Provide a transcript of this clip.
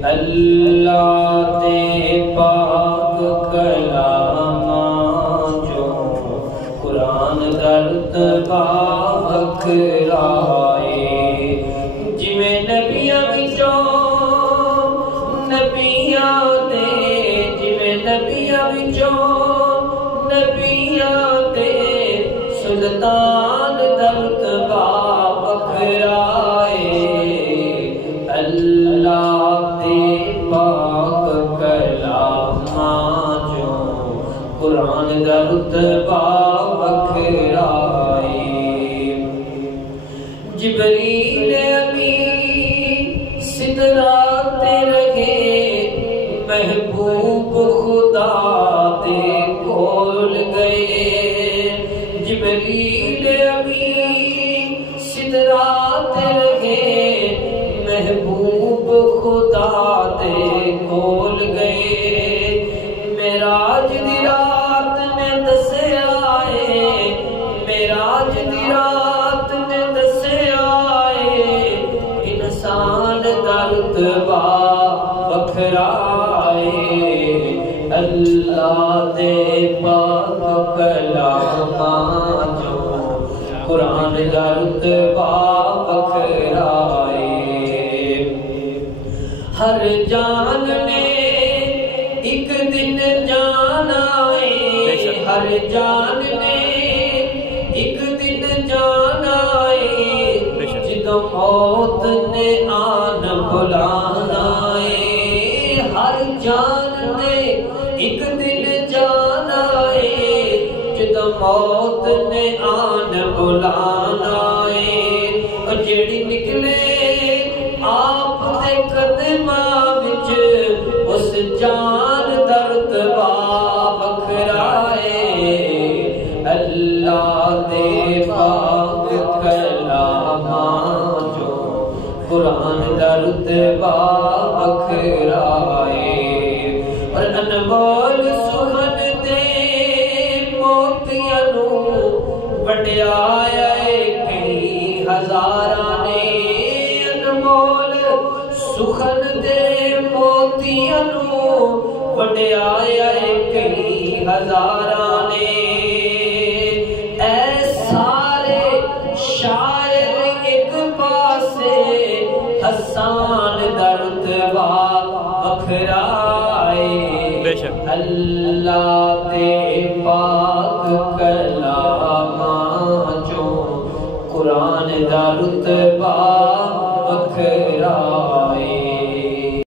اللہ دے پاک کلام جو قرآن درتبہ وکھرائے جویں نبیاں وچوں نبیاں دے جویں نبیاں وچوں نبیاں دے سلطان درتبہ وکھرائے اللہ پاک کلام جو قرآن دا رتبہ وکھرائے جبریل امین سدرات رہے محبوب خدا دے کول گئے جبریل امین سدرات رہے محبوب خدا دے کول گئے معراج دی رات میں دسیا ہے معراج دی رات میں دسیا ہے انسان دا رتبہ وکھرائے اللہ دے پاک کلام جو قرآن دا رتبہ وکھرائے ہر جان نے ایک دن جانا ہے ہر جان نے ایک دن جانا ہے جدوں موت نے آن بلانا ہے ہر جان نے ایک دن جانا ہے جدوں موت نے آن بلانا ہے اور جیڑی نکلے آپ دے قدماں وچ اس جان دا رتبہ وکھرائے اللہ دے پاک کلام جو قرآن دا رتبہ وکھرائے اور انمول سخن دے موتیاں نوں وڈیایا کئی ہزاراں نے انمول سخن دے موتیاں نوں وڈیایا کئی ہزاراں نے اے سارے شاعر ایک پاسے حسان دا رتبہ وکھرائے اللہ دے پاک کلام جو قرآن دا رتبہ وکھرائے